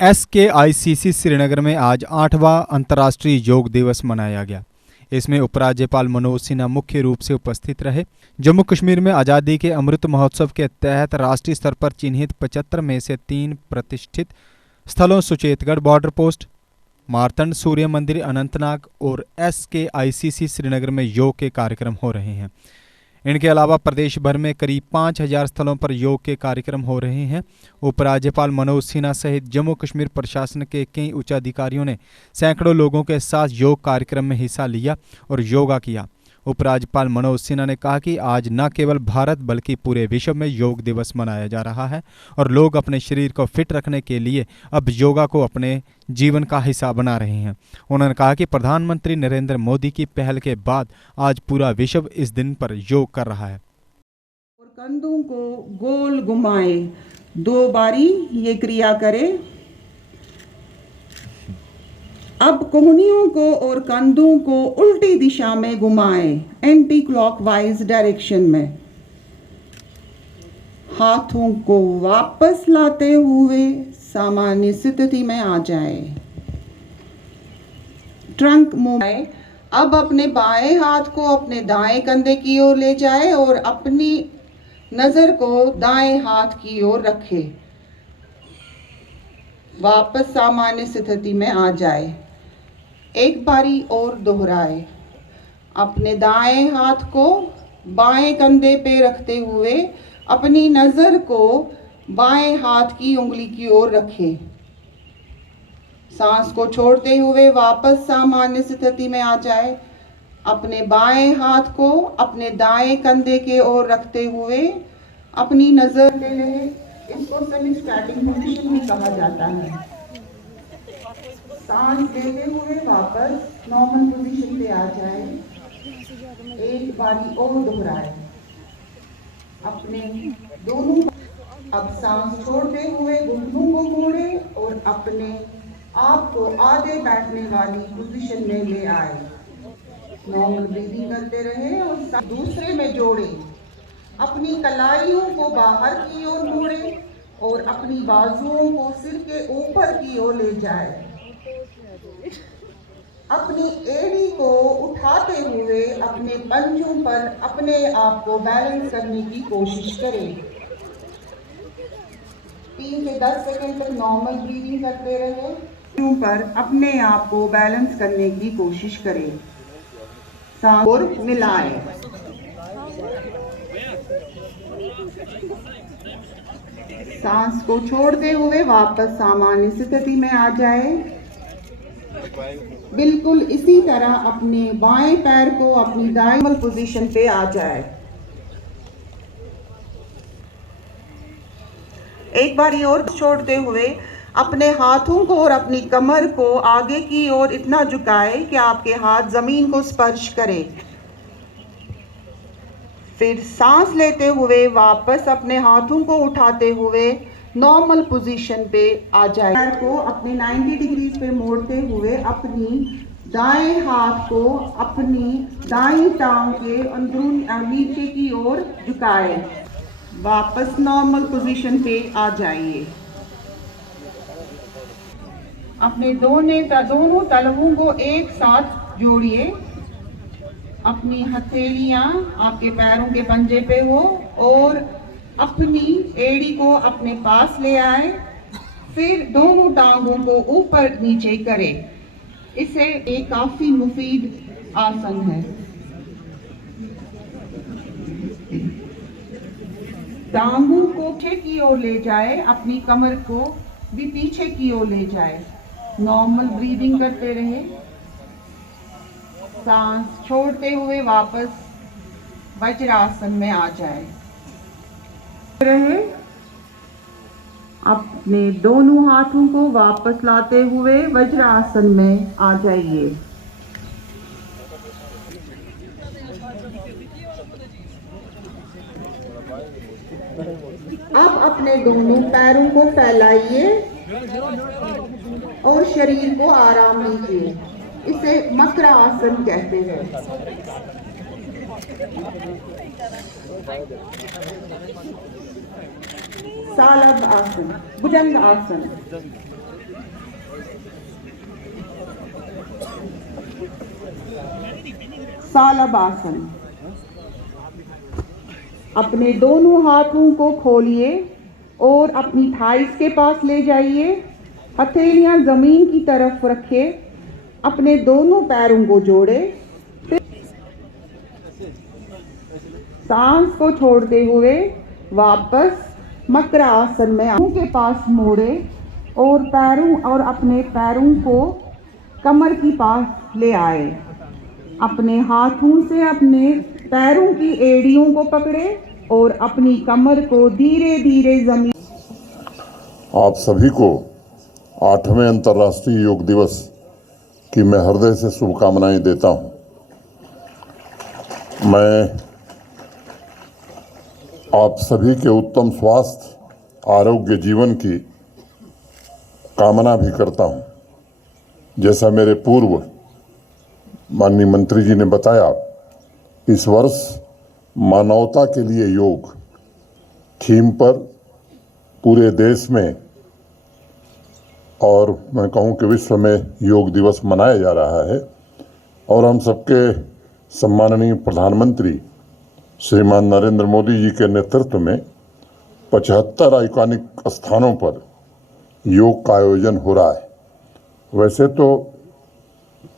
SKICC Srinagar में आज 8वां अंतर्राष्ट्रीय योग दिवस मनाया गया। इसमें उपराज्यपाल मनोज सिन्हा मुख्य रूप से उपस्थित रहे। जम्मू कश्मीर में आज़ादी के अमृत महोत्सव के तहत राष्ट्रीय स्तर पर चिन्हित 75 में से 3 प्रतिष्ठित स्थलों सुचेतगढ़ बॉर्डर पोस्ट, मारतंड सूर्य मंदिर अनंतनाग और SKICC श्रीनगर में योग के कार्यक्रम हो रहे हैं। इनके अलावा प्रदेश भर में करीब 5000 स्थलों पर योग के कार्यक्रम हो रहे हैं। उपराज्यपाल मनोज सिन्हा सहित जम्मू कश्मीर प्रशासन के कई उच्च अधिकारियों ने सैकड़ों लोगों के साथ योग कार्यक्रम में हिस्सा लिया और योगा किया। उपराज्यपाल मनोज सिन्हा ने कहा कि आज न केवल भारत बल्कि पूरे विश्व में योग दिवस मनाया जा रहा है और लोग अपने शरीर को फिट रखने के लिए अब योगा को अपने जीवन का हिस्सा बना रहे हैं। उन्होंने कहा कि प्रधानमंत्री नरेंद्र मोदी की पहल के बाद आज पूरा विश्व इस दिन पर योग कर रहा है। और कंधों को गोल घुमाए, 2 बारी ये क्रिया करें। अब कोहनियों को और कंधों को उल्टी दिशा में घुमाएं, एंटी क्लॉकवाइज डायरेक्शन में। हाथों को वापस लाते हुए सामान्य स्थिति में आ जाए। Trunk move. अब अपने बाएं हाथ को अपने दाएं कंधे की ओर ले जाए और अपनी नजर को दाएं हाथ की ओर रखे। वापस सामान्य स्थिति में आ जाए। एक बारी और दोहराए। अपने दाएं हाथ को बाएं कंधे पे रखते हुए अपनी नजर को बाएं हाथ की उंगली की ओर रखें। सांस को छोड़ते हुए वापस सामान्य स्थिति में आ जाए। अपने बाएं हाथ को अपने दाएं कंधे के ओर रखते हुए अपनी नजर ले लें। इसको सेमी स्टैटिक पोजीशन भी कहा जाता है। सांस लेते हुए वापस नॉर्मल पोजीशन पे आ जाए। एक बारी और दोहराए। अपने दोनों अब सांस छोड़ते हुए घुटनों को मोड़े और अपने आप को आधे बैठने वाली पोजीशन में ले आए। नॉर्मल ब्रीदिंग करते रहे और दूसरे में जोड़े। अपनी कलाइयों को बाहर की ओर मोड़े और अपनी बाजुओं को सिर के ऊपर की ओर ले जाए। अपनी एड़ी को उठाते हुए अपने पंजों पर अपने आप को बैलेंस करने की कोशिश करें। 3 से 10 सेकंड तक नॉर्मल ब्रीदिंग करते रहे। पंजों पर अपने आप को बैलेंस करने की कोशिश करें। सांस और मिलाएं। सांस को छोड़ते हुए वापस सामान्य स्थिति में आ जाए। बिल्कुल इसी तरह अपने बाएं पैर को अपनी दाएं पोजीशन पे आ जाए। एक बारी और छोड़ते हुए अपने हाथों को और अपनी कमर को आगे की ओर इतना झुकाए कि आपके हाथ जमीन को स्पर्श करें। फिर सांस लेते हुए वापस अपने हाथों को उठाते हुए नॉर्मल पोजीशन पे आ जाए। पैर को अपने 90 डिग्रीज पे मोड़ते हुए अपनी दाएं हाथ को अपनी दाईं टांग के अंदरून नीचे की ओर झुकाए। वापस नॉर्मल पोजीशन पे आ जाइए। अपने दोनों तलवों को एक साथ जोड़िए। अपनी हथेलियां आपके पैरों के पंजे पे हो और अपनी एड़ी को अपने पास ले आए। फिर दोनों टांगों को ऊपर नीचे करें। इसे एक काफी मुफीद आसन है। टांगों को पीछे की ओर ले जाए। अपनी कमर को भी पीछे की ओर ले जाए। नॉर्मल ब्रीदिंग करते रहे। सांस छोड़ते हुए वापस वज्रासन में आ जाए। रहे। अपने दोनों हाथों को वापस लाते हुए वज्रासन में आ जाइए। अब अपने दोनों पैरों को फैलाइए और शरीर को आराम दीजिए। इसे मकरा आसन कहते हैं। सालब आसन, भुजंग आसन। सालबासन। अपने दोनों हाथों को खोलिए और अपनी थाइस के पास ले जाइए। हथेलियां जमीन की तरफ रखिए। अपने दोनों पैरों को जोड़े। सांस को छोड़ते हुए वापस मकर आसन में आंखों के पास मोड़े और अपने पैरों को कमर के पास ले आए। अपने हाथों से अपने पैरों की एड़ियों को पकड़े और अपनी कमर को धीरे धीरे जमीन। आप सभी को 8वें अंतर्राष्ट्रीय योग दिवस की मैं हृदय से शुभकामनाएं देता हूं। मैं आप सभी के उत्तम स्वास्थ्य, आरोग्य जीवन की कामना भी करता हूं। जैसा मेरे पूर्व माननीय मंत्री जी ने बताया, इस वर्ष मानवता के लिए योग थीम पर पूरे देश में और मैं कहूं कि विश्व में योग दिवस मनाया जा रहा है। और हम सबके सम्माननीय प्रधानमंत्री श्रीमान नरेंद्र मोदी जी के नेतृत्व में 75 आइकॉनिक स्थानों पर योग का आयोजन हो रहा है। वैसे तो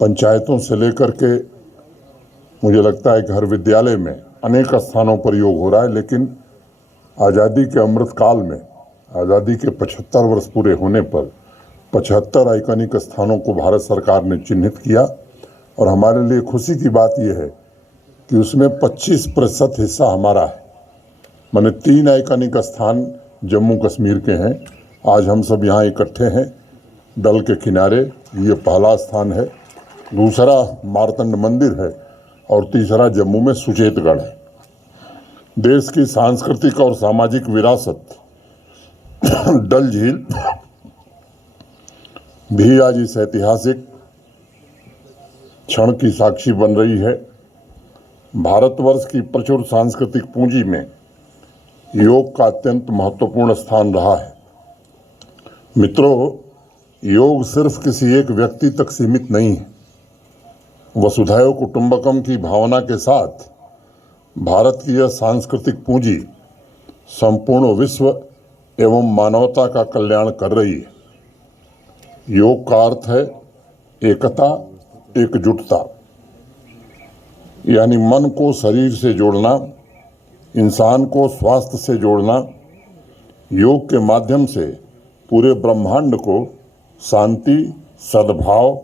पंचायतों से लेकर के मुझे लगता है कि हर विद्यालय में अनेक स्थानों पर योग हो रहा है, लेकिन आज़ादी के अमृत काल में, आज़ादी के 75 वर्ष पूरे होने पर 75 आइकॉनिक स्थानों को भारत सरकार ने चिन्हित किया। और हमारे लिए खुशी की बात यह है कि उसमें 25% हिस्सा हमारा है। माने 3 आइकॉनिक स्थान जम्मू कश्मीर के हैं। आज हम सब यहाँ इकट्ठे हैं डल के किनारे। ये पहला स्थान है, दूसरा मार्तंड मंदिर है और तीसरा जम्मू में सुचेतगढ़ है। देश की सांस्कृतिक और सामाजिक विरासत डल झील भी आज इस ऐतिहासिक क्षण की साक्षी बन रही है। भारतवर्ष की प्रचुर सांस्कृतिक पूंजी में योग का अत्यंत महत्वपूर्ण स्थान रहा है। मित्रों, योग सिर्फ किसी एक व्यक्ति तक सीमित नहीं है। वसुधैव कुटुंबकम की भावना के साथ भारत की यह सांस्कृतिक पूंजी संपूर्ण विश्व एवं मानवता का कल्याण कर रही है। योग का अर्थ है एकता, एकजुटता, यानी मन को शरीर से जोड़ना, इंसान को स्वास्थ्य से जोड़ना। योग के माध्यम से पूरे ब्रह्मांड को शांति, सद्भाव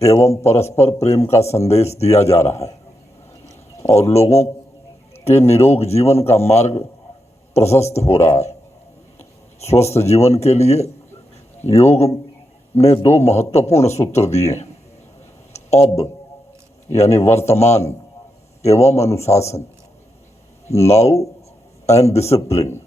एवं परस्पर प्रेम का संदेश दिया जा रहा है और लोगों के निरोग जीवन का मार्ग प्रशस्त हो रहा है। स्वस्थ जीवन के लिए योग ने 2 महत्वपूर्ण सूत्र दिए हैं, अब यानी वर्तमान एवं अनुशासन, नाउ एंड डिसिप्लिन।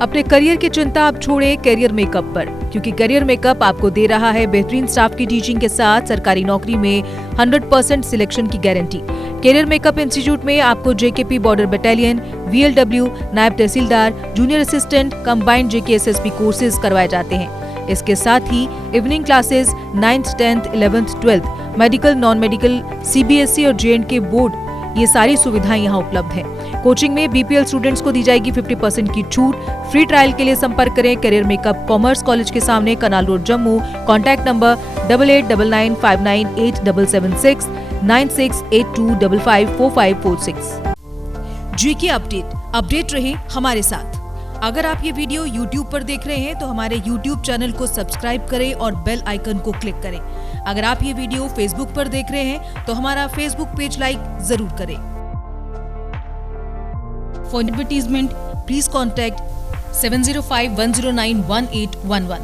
अपने करियर की चिंता आप छोड़े करियर मेकअप पर, क्योंकि करियर मेकअप आपको दे रहा है बेहतरीन स्टाफ की टीचिंग के साथ सरकारी नौकरी में 100% सिलेक्शन की गारंटी। करियर मेकअप इंस्टीट्यूट में आपको जेकेपी बॉर्डर बटालियन, VLW, नायब तहसीलदार, junior assistant, combined JK SSB courses करवाए जाते हैं। इसके साथ ही evening classes 9th, 10th, 11th, 12th, medical, non medical, CBSE और J&K बोर्ड, ये सारी सुविधाएं यहाँ उपलब्ध हैं। कोचिंग में BPL स्टूडेंट्स को दी जाएगी 50% की छूट। फ्री ट्रायल के लिए संपर्क करें करियर मेकअप कॉमर्स कॉलेज के सामने, canal road, Jammu. Contact number 8899598776 9682554546। GK update रहे हमारे साथ। अगर आप ये वीडियो YouTube पर देख रहे हैं तो हमारे YouTube चैनल को सब्सक्राइब करें और बेल आइकन को क्लिक करें। अगर आप ये वीडियो Facebook पर देख रहे हैं तो हमारा Facebook पेज लाइक जरूर करें। For advertisement please contact 7051091811।